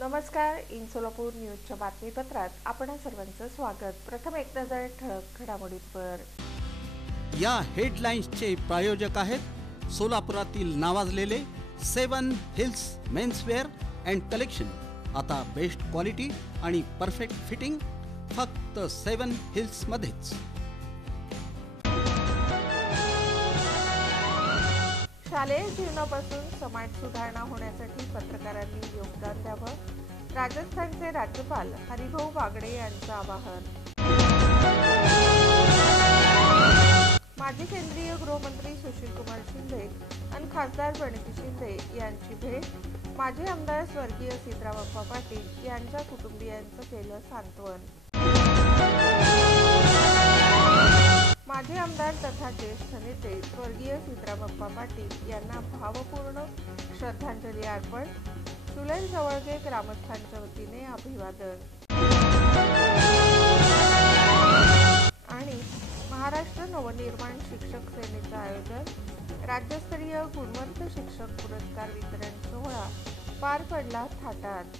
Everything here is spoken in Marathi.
नमस्कार. इन सोलापूर न्यूजच्या बातमीपत्रात आपण सर्वांचं स्वागत. प्रथम एक नजर ठळक घडामोडींवर. या हेडलाईन्सचे प्रायोजक आहेत सोलापुरातील नावाजलेले 7 हिल्स मेन्सवेअर अँड कलेक्शन. आता बेस्ट क्वालिटी आणि परफेक्ट फिटिंग फक्त 7 हिल्स मध्येच. शालेय जीवनापासून समाज सुधारणा होण्यासाठी पत्रकारांनी योगदान द्यावं. राजस्थानचे राज्यपाल हरिभाऊ बागडे यांचं आवाहन. माजी केंद्रीय गृहमंत्री सुशीलकुमार शिंदे आणि खासदार प्रणिती शिंदे यांची भेट. माजी आमदार स्वर्गीय सिद्धरामप्पा पाटील यांच्या कुटुंबियांचं केलं सांत्वन. माजी आमदार तथा ज्येष्ठ नेते स्वर्गीय सिद्धरामप्पा पाटील यांना भावपूर्ण श्रद्धांजली अर्पण. सुलेल जवळगे ग्रामस्थांच्या वतीने अभिवादन. आणि महाराष्ट्र नवनिर्माण शिक्षक सेनेचं आयोजन. राज्यस्तरीय गुणवंत शिक्षक पुरस्कार वितरण सोहळा पार पडला थाटात.